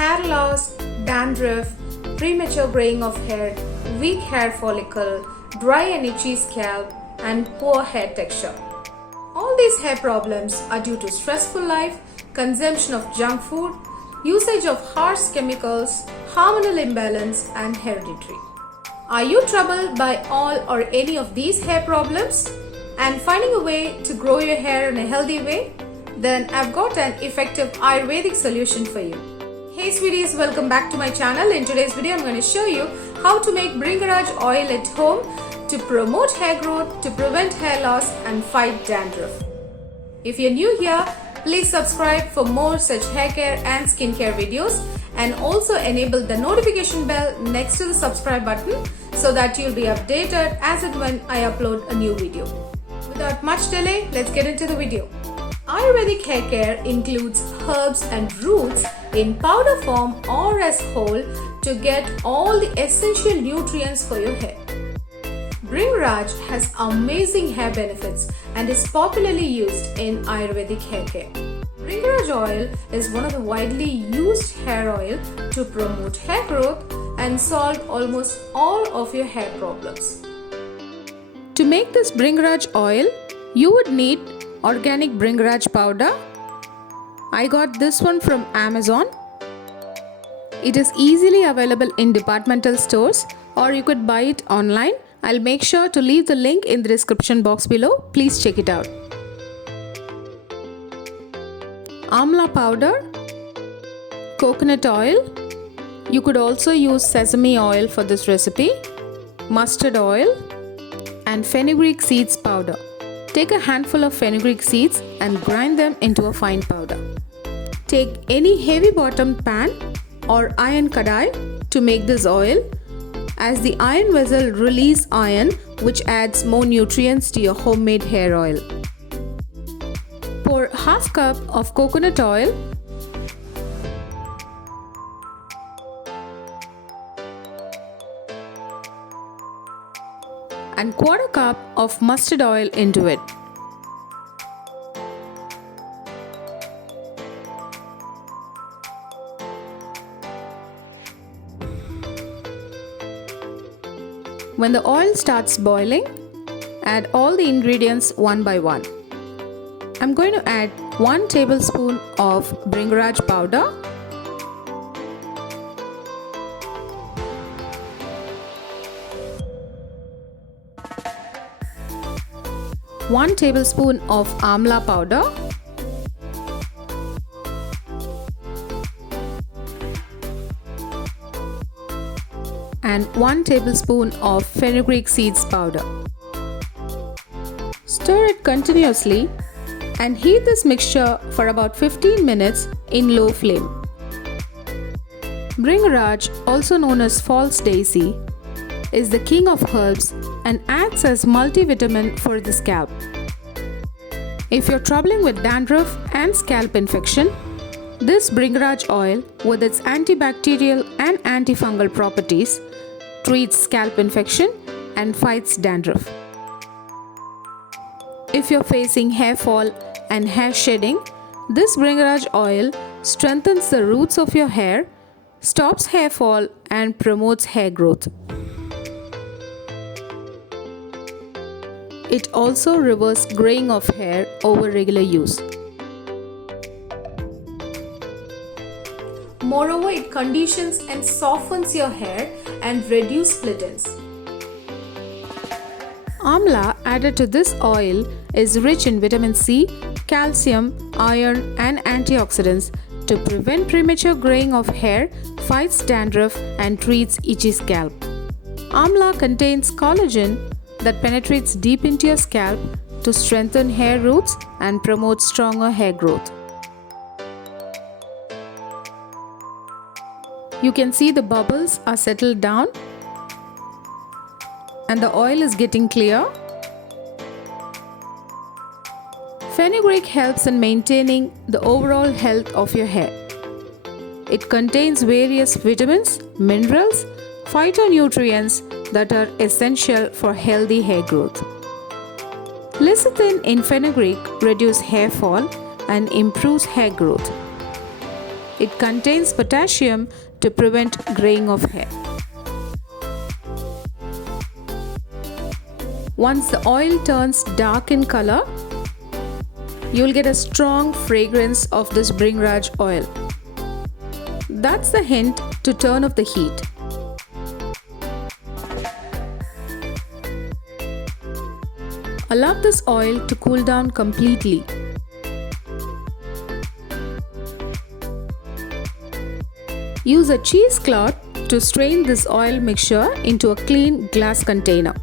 hair loss, dandruff, premature graying of hair, weak hair follicle, dry and itchy scalp, and poor hair texture. All these hair problems are due to stressful life, consumption of junk food, usage of harsh chemicals, hormonal imbalance, and hereditary. Are you troubled by all or any of these hair problems and finding a way to grow your hair in a healthy way? Then I've got an effective Ayurvedic solution for you. Hey sweeties, welcome back to my channel. In today's video, I'm going to show you how to make Bhringraj oil at home to promote hair growth, to prevent hair loss and fight dandruff. If you're new here, please subscribe for more such hair care and skincare videos, and also enable the notification bell next to the subscribe button so that you'll be updated as and when I upload a new video. Without much delay, let's get into the video. Ayurvedic hair care includes herbs and roots in powder form or as whole to get all the essential nutrients for your hair. Bhringraj has amazing hair benefits and is popularly used in Ayurvedic hair care. Bhringraj oil is one of the widely used hair oil to promote hair growth and solve almost all of your hair problems. To make this Bhringraj oil, you would need organic Bhringraj powder. I got this one from Amazon. It is easily available in departmental stores, or you could buy it online. I'll make sure to leave the link in the description box below. Please check it out. Amla powder, coconut oil. You could also use sesame oil for this recipe, mustard oil, and fenugreek seeds powder. Take a handful of fenugreek seeds and grind them into a fine powder. Take any heavy bottomed pan or iron kadai to make this oil, as the iron vessel releases iron, which adds more nutrients to your homemade hair oil. Pour half cup of coconut oil and quarter cup of mustard oil into it. When the oil starts boiling, add all the ingredients one by one. I'm going to add 1 tablespoon of Bhringraj powder, 1 tablespoon of Amla powder, and 1 tablespoon of fenugreek seeds powder. Stir it continuously and heat this mixture for about 15 minutes in low flame. Bhringraj, also known as false daisy, is the king of herbs and acts as multivitamin for the scalp. If you're troubling with dandruff and scalp infection, this Bhringraj oil, with its antibacterial and antifungal properties, treats scalp infection and fights dandruff. If you're facing hair fall and hair shedding, this Bhringraj oil strengthens the roots of your hair, stops hair fall, and promotes hair growth. It also reverses graying of hair over regular use. Moreover, it conditions and softens your hair and reduces split ends. Amla added to this oil is rich in vitamin C, calcium, iron, and antioxidants to prevent premature graying of hair, fights dandruff, and treats itchy scalp. Amla contains collagen that penetrates deep into your scalp to strengthen hair roots and promote stronger hair growth. You can see the bubbles are settled down and the oil is getting clear. Fenugreek helps in maintaining the overall health of your hair. It contains various vitamins, minerals, phytonutrients that are essential for healthy hair growth. Lecithin in fenugreek reduces hair fall and improves hair growth. It contains potassium to prevent graying of hair. Once the oil turns dark in color, you'll get a strong fragrance of this Bhringraj oil. That's the hint to turn off the heat. Allow this oil to cool down completely. Use a cheesecloth to strain this oil mixture into a clean glass container.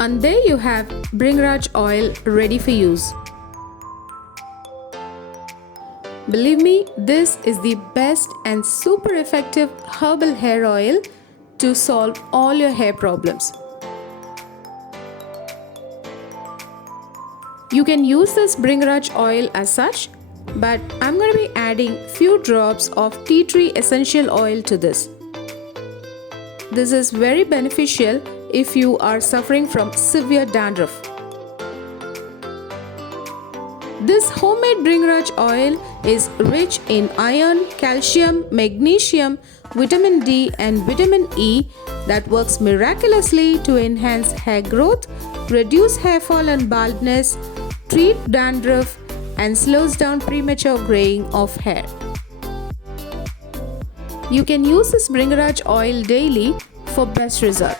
And there you have Bhringraj oil ready for use. Believe me, this is the best and super effective herbal hair oil to solve all your hair problems. You can use this Bhringraj oil as such, but I'm going to be adding few drops of tea tree essential oil to this. This is very beneficial if you are suffering from severe dandruff. This homemade Bhringraj oil is rich in iron, calcium, magnesium, vitamin D and vitamin E that works miraculously to enhance hair growth, reduce hair fall and baldness, treat dandruff and slows down premature graying of hair. You can use this Bhringraj oil daily for best result.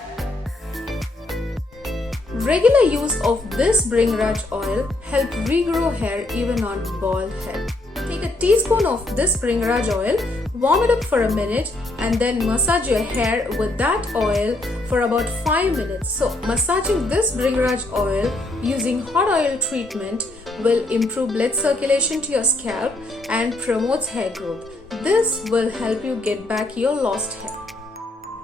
Regular use of this Bhringraj oil help regrow hair even on bald head. Take a teaspoon of this Bhringraj oil, warm it up for a minute and then massage your hair with that oil for about 5 minutes. So massaging this Bhringraj oil using hot oil treatment will improve blood circulation to your scalp and promotes hair growth. This will help you get back your lost hair.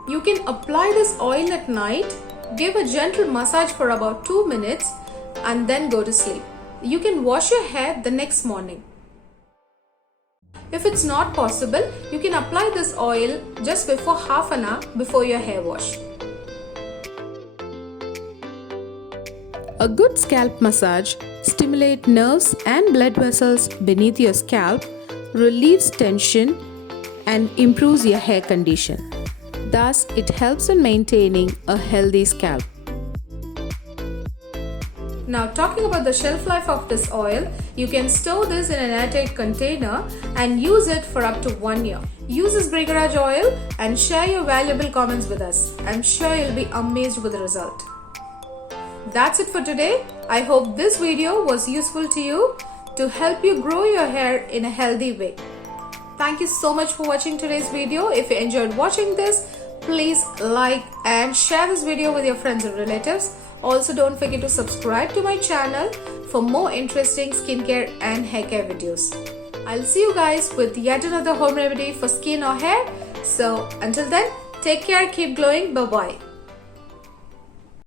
You can apply this oil at night, give a gentle massage for about 2 minutes and then go to sleep. You can wash your hair the next morning. If it's not possible, you can apply this oil just before half an hour before your hair wash. A good scalp massage stimulates nerves and blood vessels beneath your scalp, relieves tension and improves your hair condition. Thus, it helps in maintaining a healthy scalp. Now, talking about the shelf life of this oil, you can store this in an airtight container and use it for up to 1 year. Use this Bhringraj oil and share your valuable comments with us. I'm sure you'll be amazed with the result. That's it for today. I hope this video was useful to you to help you grow your hair in a healthy way. Thank you so much for watching today's video. If you enjoyed watching this, please like and share this video with your friends and relatives. Also, don't forget to subscribe to my channel for more interesting skincare and hair care videos. I'll see you guys with yet another home remedy for skin or hair. So until then, take care, keep glowing, bye bye.